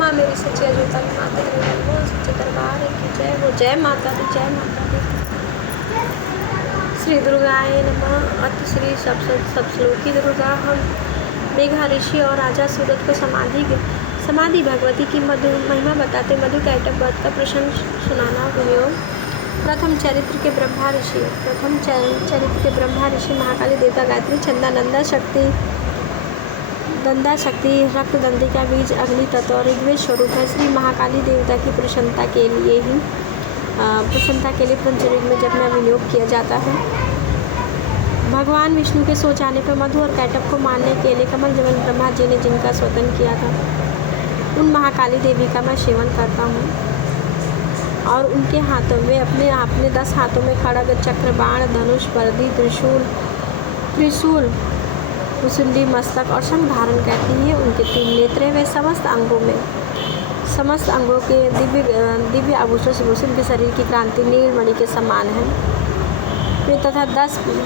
माँ मेरी सच्ची अजूता की माता की बोल सच्चे दरबार की जय हो। जय माता दी, जय माता दी। श्री दुर्गाए नमः। अति श्री सप्तश्लोकी दुर्गा हम मेघा ऋषि और राजा सूरत को समाधि भगवती की मधु महिमा बताते मधु कैटभ वध का प्रसंग सुनाना हुए। प्रथम चरित्र के ब्रह्मा ऋषि महाकाली देवता गायत्री छंदा दंदा शक्ति रक्त दंडी का बीज अग्नि तत्व और ऋग्वेद स्वरूप है। श्री महाकाली देवता की प्रसन्नता के लिए पंचयुग में जब में विनियोग किया जाता है। भगवान विष्णु के सो जाने पर मधु और कैटभ को मारने के लिए कमल जमल ब्रह्मा जी ने जिनका स्वतन किया था, उन महाकाली देवी का मैं सेवन करता हूँ और उनके हाथों में अपने 10 हाथों में खड़ग चक्र बाण धनुष परदी त्रिशूल मुसुंडी मस्तक और शंख धारण करती है। उनके 3 नेत्र वे समस्त अंगों के दिव्य आभूषण से भूषण के शरीर की क्रांति नीलमणि के समान है। वे तथा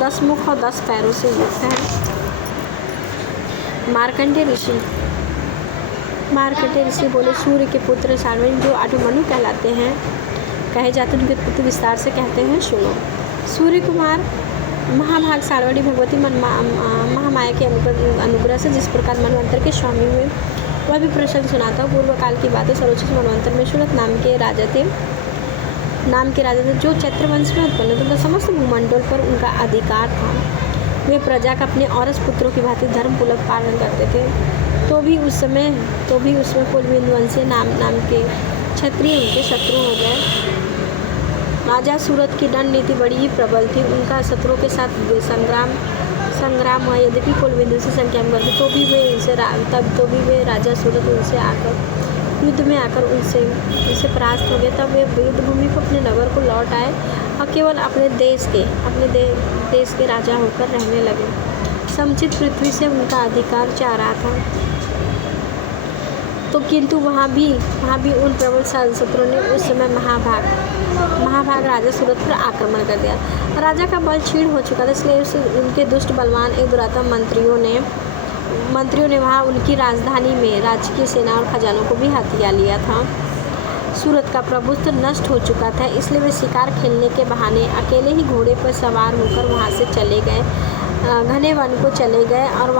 10 मुख और 10 पैरों से युक्त है। मार्कंडेय ऋषि बोले, सूर्य के पुत्र सार्वजनिक जो अभिमन्यु कहलाते हैं कहे जाते उनके पुत्र विस्तार से कहते हैं सुनो। सूर्य कुमार महाभाग सारवड़ी भगवती महामाया के अनुग्रह से जिस प्रकार मनवंतर के स्वामी हुए वह भी प्रसंग सुनाता हूँ। पूर्व काल की बात है। सर्वोच्च मनवंतर में शुरत नाम के राजा थे जो चैत्र वंश में उत्पन्न थे। उनका समस्त भूमंडल पर उनका अधिकार था। वे प्रजा का अपने औरस पुत्रों की भांति धर्मपूर्वक पालन करते थे। तो भी उस समय कुलविंदवंशी नाम के क्षत्रिय उनके शत्रु हो गए। राजा सूरत की दंड नीति बड़ी ही प्रबल थी। उनका शत्रुओं के साथ संग्राम हुआ। यद्यपि कुलविंदु से संख्या में बढ़ी तो भी वे राजा सूरत उनसे आकर युद्ध में उनसे परास्त हो गए। तब वे युद्ध भूमि को अपने नगर को लौट आए और केवल अपने देश के राजा होकर रहने लगे। समुचित पृथ्वी से उनका अधिकार चाह रहा था तो किंतु वहाँ भी उन प्रबल शत्रुओं ने उस समय महाभाग राजा सूरत पर आक्रमण कर दिया। राजा का बल क्षीण हो चुका था, इसलिए उनके दुष्ट बलवान एक दुरात्मा मंत्रियों ने वहाँ उनकी राजधानी में राजकीय सेना और खजानों को भी हथिया लिया था। सूरत का प्रभुत्व नष्ट हो चुका था, इसलिए वे शिकार खेलने के बहाने अकेले ही घोड़े पर सवार होकर वहाँ से चले गए, घने वन को चले गए और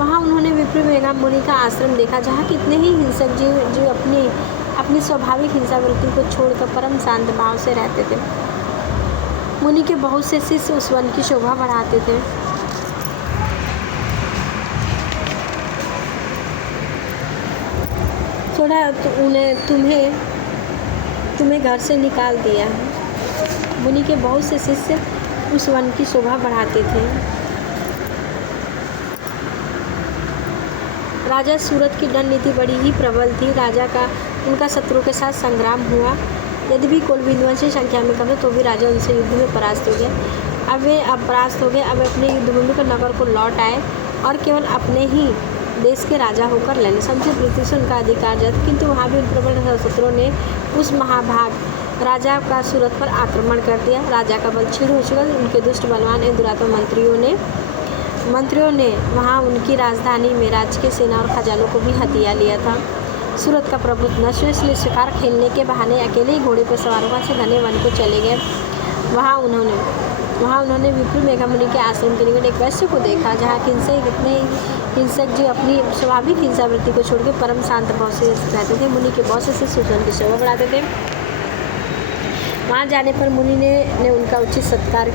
वहाँ उन्होंने विप्र मेघा मुनि का आश्रम देखा, जहाँ कितने ही हिंसक जीव अपनी स्वाभाविक हिंसा वृत्ति को छोड़कर परम शांत भाव से रहते थे। मुनि के बहुत से शिष्य उस वन की शोभा बढ़ाते थे। थोड़ा तुम्हें घर से निकाल दिया है। मुनि के बहुत से शिष्य उस वन की शोभा बढ़ाते थे। राजा सूरत की दंड नीति बड़ी ही प्रबल थी। राजा का उनका शत्रु के साथ संग्राम हुआ। यद्यपि कुलविंदवंशी संख्या में कम थे तो भी राजा उनसे युद्ध में परास्त हो गए। अब अपने युद्धभूमि को नगर को लौट आए और केवल अपने ही देश के राजा होकर लेने समुचित पृथ्वी से उनका अधिकार जाता, किंतु वहाँ भी उन प्रबल शत्रुओं ने उस महाभाग राजा का सूरत पर आक्रमण कर दिया। राजा का बल क्षीण हो चुका। उनके दुष्ट बलवान एवं दुरात्मा मंत्रियों ने वहाँ उनकी राजधानी में राजकीय सेना और खजानों को भी हथिया लिया था। सूरत का प्रभुत्व नष्ट, इसलिए शिकार खेलने के बहाने अकेले ही घोड़े पर सवार होकर से घने वन को चले गए। वहाँ उन्होंने विप्र मेघा मुनि के आश्रम के निकट एक वैश्य को देखा, जहाँ कितने हिंसक जो अपनी स्वाभाविक हिंसा वृत्ति को छोड़कर परम शांत भाव से रहते थे। मुनि के बहुत से सुजन की शोभा बढ़ाते थे। वहाँ जाने पर मुनि ने उनका उचित सत्कार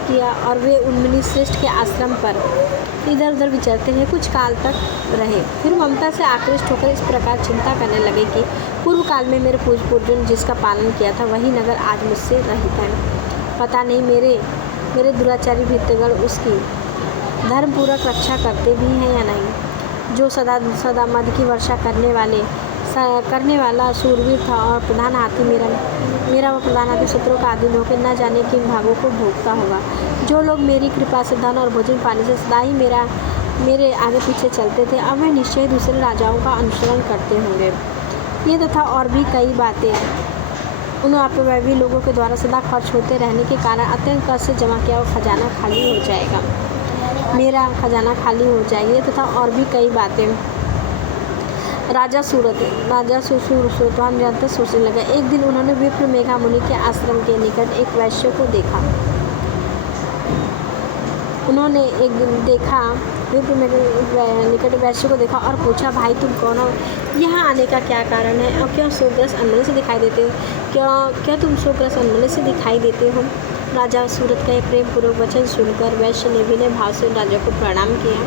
किया और वे उन मुनि श्रेष्ठ के आश्रम पर इधर उधर विचरते हैं। कुछ काल तक रहे, फिर ममता से आकृष्ट होकर इस प्रकार चिंता करने लगे कि पूर्व काल में मेरे पूर्वजों ने जिसका पालन किया था वही नगर आज मुझसे रहित है। पता नहीं मेरे दुराचारी भृत्यगण उसकी धर्मपूर्वक रक्षा करते भी हैं या नहीं। जो सदा मद की वर्षा करने वाला सूरवीर था और प्रधान हाथी मेरा व प्रधान हाथी शत्रु का अधीन होकर न जाने किन भागों को भोगता होगा। जो लोग मेरी कृपा से धन और भोजन पाने से सदा ही मेरे आगे पीछे चलते थे, अब वे निश्चय दूसरे राजाओं का अनुसरण करते होंगे। ये तथा और भी कई बातें उन अपव्ययी लोगों के द्वारा सदा खर्च होते रहने के कारण अत्यंत कष्ट से जमा किया हुआ खजाना खाली हो जाएगा, मेरा खजाना खाली हो जाएगा। ये तथा और भी कई बातें सूरतवान निरंतर सोचने लगा। एक दिन उन्होंने विप्र मेघा मुनि के आश्रम के निकट एक वैश्य को देखा। उन्होंने एक दिन देखा विप्र निकट वैश्य को देखा और पूछा, भाई तुम कौन हो? यहाँ आने का क्या कारण है और क्यों शोकग्रस्त अनमने से दिखाई देते हो? क्या तुम शोकग्रस्त अनमने से दिखाई देते हो? राजा सूरत का प्रेम पूर्वक वचन सुनकर वैश्य ने विनय भाव से राजा को प्रणाम किया।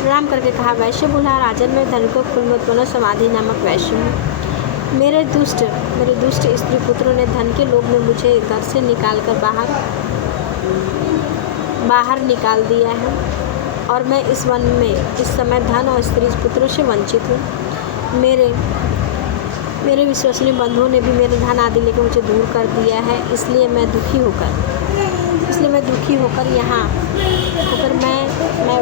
प्रणाम करके कहा, वैश्य बोला, राजन मैं धन को कुलमत्वनो समाधि नामक वैश्य हूँ। मेरे दुष्ट स्त्री पुत्रों ने धन के लोभ में मुझे घर से निकाल कर बाहर निकाल दिया है और मैं इस वन में इस समय धन और स्त्री पुत्रों से वंचित हूँ। मेरे विश्वसनीय बंधुओं ने भी मेरे धन आदि लेकर मुझे दूर कर दिया है। इसलिए मैं दुखी होकर यहाँ मैं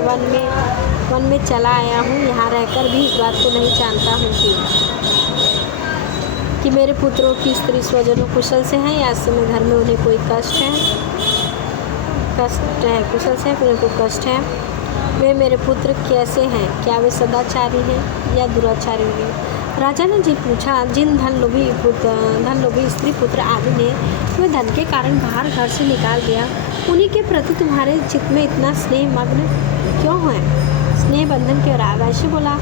वन में चला आया हूँ। यहाँ रहकर भी इस बात को नहीं जानता हूँ कि मेरे पुत्रों की स्त्री स्वजनों कुशल से हैं या इस समय घर में उन्हें कोई कष्ट है, कुशल से फिर उनको कष्ट है। वे मेरे पुत्र कैसे हैं? क्या वे सदाचारी हैं या दुराचारी हैं? राजा ने जी पूछा, जिन धन लोभी स्त्री पुत्र आदि ने तुम्हें धन के कारण बाहर घर से निकाल दिया, उन्हीं के प्रति तुम्हारे चित्त में इतना स्नेह मग्न क्यों है? स्नेह बंधन क्यों रहा? वैश्य बोला,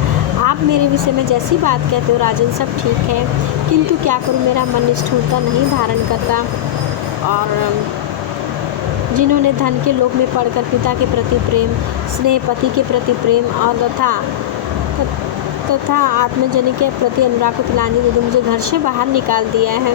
आप मेरे विषय में जैसी बात कहते हो राजन सब ठीक है, किंतु क्या करूँ, मेरा मन निष्ठुरता नहीं धारण करता और जिन्होंने धन के लोभ में पड़कर पिता के प्रति प्रेम, स्नेह, पति के प्रति प्रेम और तथा आत्मजन के प्रति अनुराग को तिलांजलि दे मुझे घर से बाहर निकाल दिया है,